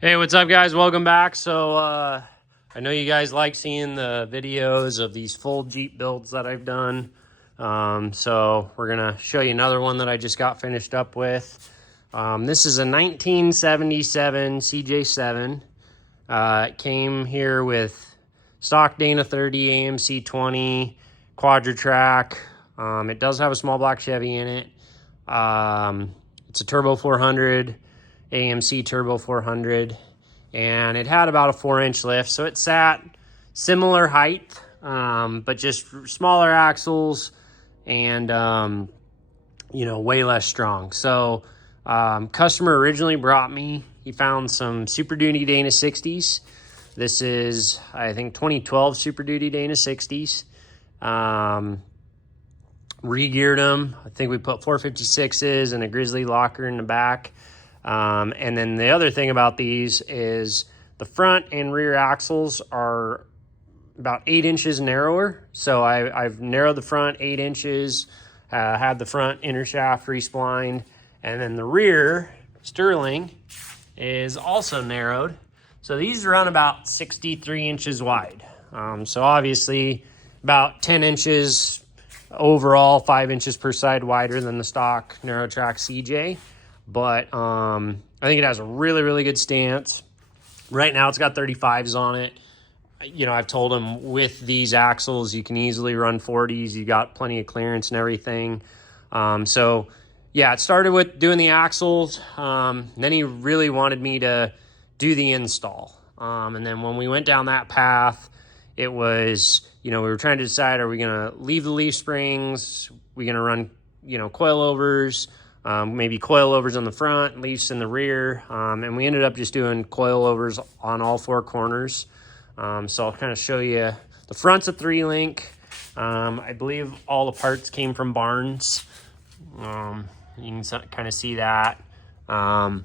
Hey, what's up, guys? Welcome back. So I know you guys like seeing the videos of these full Jeep builds that I've done. So we're gonna show you another one that I just got finished up with. This is a 1977 CJ7. It came here with stock Dana 30, AMC 20, Quadratrac. It does have a small block Chevy in it. It's a turbo 400. AMC Turbo 400, and it had about a 4-inch lift, so it sat similar height, but just smaller axles and way less strong. So customer originally brought me, he found some Super Duty Dana 60s. This is, I think, 2012 Super Duty Dana 60s. Re-geared them. I think we put 456s and a Grizzly locker in the back. And then the other thing about these is the front and rear axles are about 8 inches narrower. So I've narrowed the front 8 inches, had the front inner shaft resplined, and then the rear Sterling is also narrowed. So these run about 63 inches wide. So obviously about 10 inches overall, 5 inches per side wider than the stock Quadratrac CJ. But I think it has a really, really good stance. Right now it's got 35s on it. I've told them with these axles, you can easily run 40s. You got plenty of clearance and everything. So yeah, it started with doing the axles. Then he really wanted me to do the install. And then when we went down that path, it was, we were trying to decide, are we going to leave the leaf springs? We going to run, coilovers? Maybe coilovers on the front, leafs in the rear, and we ended up just doing coilovers on all 4 corners. So I'll kind of show you. The front's a 3-link. I believe all the parts came from Barnes. You can kind of see that. And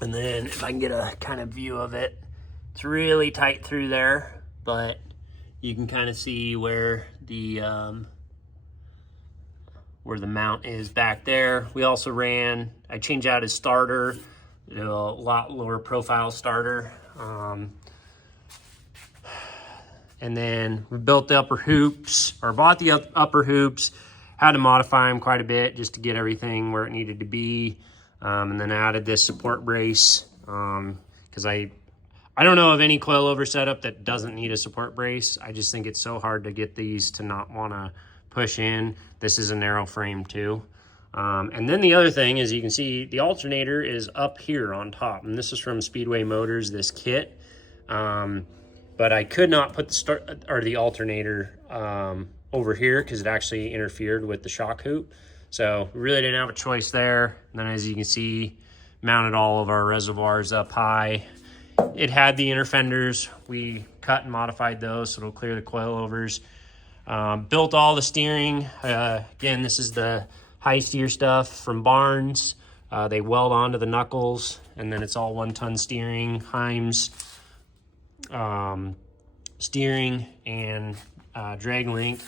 then if I can get a kind of view of it, it's really tight through there, but you can kind of see where the mount is back there. We also I changed out his starter, a lot lower profile starter. And then we built the upper hoops, or bought the upper hoops, had to modify them quite a bit just to get everything where it needed to be. And then added this support brace, because I don't know of any coilover setup that doesn't need a support brace. I just think it's so hard to get these to not want to push in. This is a narrow frame too. And then the other thing is, you can see the alternator is up here on top, and this is from Speedway Motors, this kit. But I could not put the alternator over here because it actually interfered with the shock hoop. So we really didn't have a choice there. And then, as you can see, mounted all of our reservoirs up high. It had the inner fenders. We cut and modified those so it'll clear the coilovers. Built all the steering. Again, this is the high steer stuff from Barnes. They weld onto the knuckles, and then it's all 1-ton steering, Heims steering, and drag link.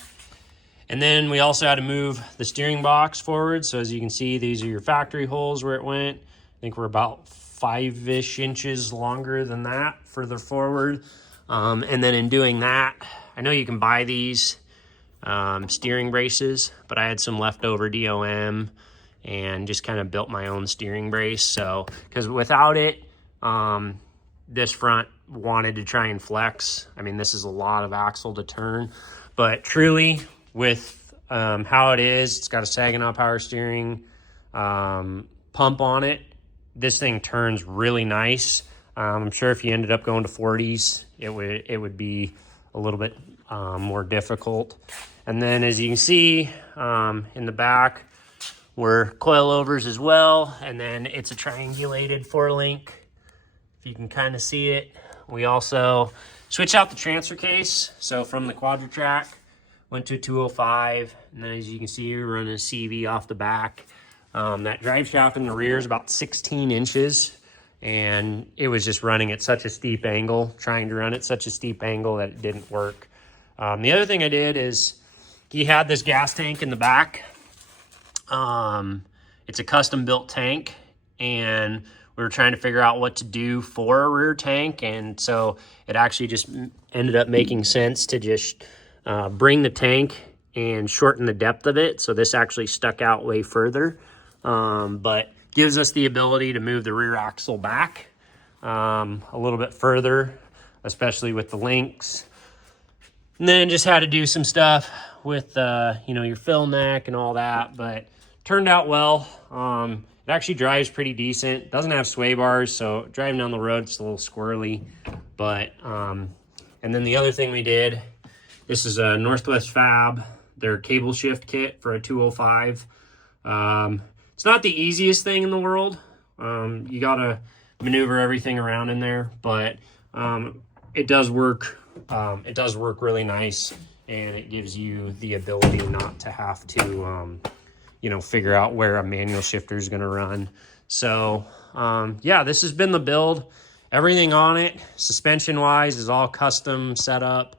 And then we also had to move the steering box forward. So as you can see, these are your factory holes where it went. I think we're about 5-ish inches longer than that further forward. And then in doing that, I know you can buy these steering braces, but I had some leftover DOM and just kind of built my own steering brace. So, because without it, this front wanted to try and flex. I mean, this is a lot of axle to turn, but truly with how it is, it's got a Saginaw power steering pump on it. This thing turns really nice. I'm sure if you ended up going to 40s, it would be a little bit more difficult. And then, as you can see, in the back were coilovers as well, and then it's a triangulated 4-link, if you can kind of see it. We also switched out the transfer case. So from the Quadratrac, went to a 205, and then, as you can see, we're running a CV off the back. That drive shaft in the rear is about 16 inches, and it was just running at such a steep angle, trying to run at such a steep angle that it didn't work. The other thing I did is, he had this gas tank in the back. It's a custom built tank, and we were trying to figure out what to do for a rear tank, and so it actually just ended up making sense to just bring the tank and shorten the depth of it. So this actually stuck out way further, but gives us the ability to move the rear axle back a little bit further, especially with the links. And then just had to do some stuff with, you know, your fill neck and all that, but turned out well. It actually drives pretty decent. Doesn't have sway bars, so driving down the road, it's a little squirrely. But, and then the other thing we did, this is a Northwest Fab, their cable shift kit for a 205. It's not the easiest thing in the world. You gotta maneuver everything around in there, but it does work. It does work really nice, and it gives you the ability not to have to, you know, figure out where a manual shifter is going to run. So, yeah, this has been the build. Everything on it, suspension-wise, is all custom set up.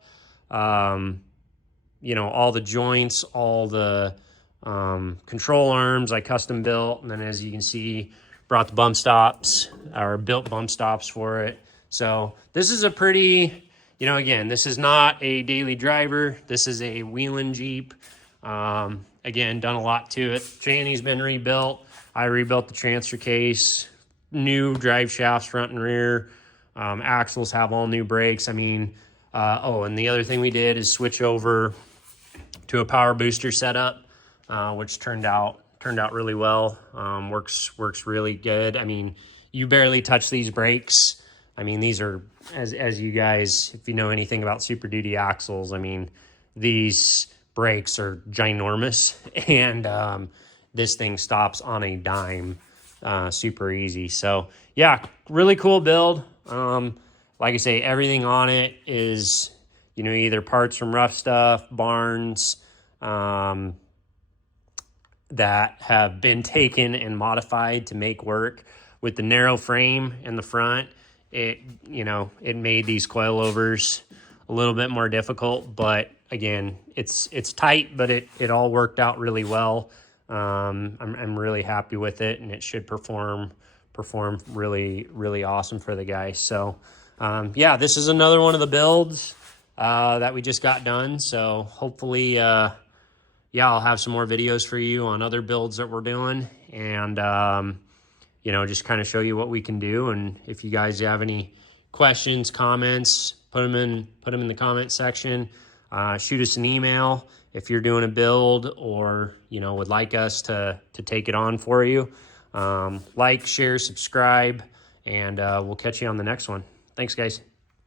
You know, all the joints, all the control arms I custom built, and then as you can see, brought the bump stops, or built bump stops for it. So this is a pretty, you know, again, this is not a daily driver. This is a wheeling Jeep. Again, done a lot to it. Tranny's been rebuilt. I rebuilt the transfer case, new drive shafts front and rear. Axles have all new brakes. I mean, oh, and the other thing we did is switch over to a power booster setup, which turned out really well. Works really good. I mean, you barely touch these brakes. I mean, these are, as you guys, if you know anything about Super Duty axles, I mean, these brakes are ginormous, and this thing stops on a dime, super easy. So yeah, really cool build. Like I say, everything on it is, you know, either parts from Rough Stuff, Barnes, that have been taken and modified to make work. With the narrow frame in the front, it, you know, it made these coilovers a little bit more difficult, but again, it's tight, but it all worked out really well. I'm really happy with it, and it should perform really, really awesome for the guy. So yeah, this is another one of the builds that we just got done. So hopefully, yeah, I'll have some more videos for you on other builds that we're doing, and you know, just kind of show you what we can do. And if you guys have any questions, comments, put them in the comment section. Shoot us an email if you're doing a build, or, you know, would like us to take it on for you. Like, share, subscribe, and we'll catch you on the next one. Thanks, guys.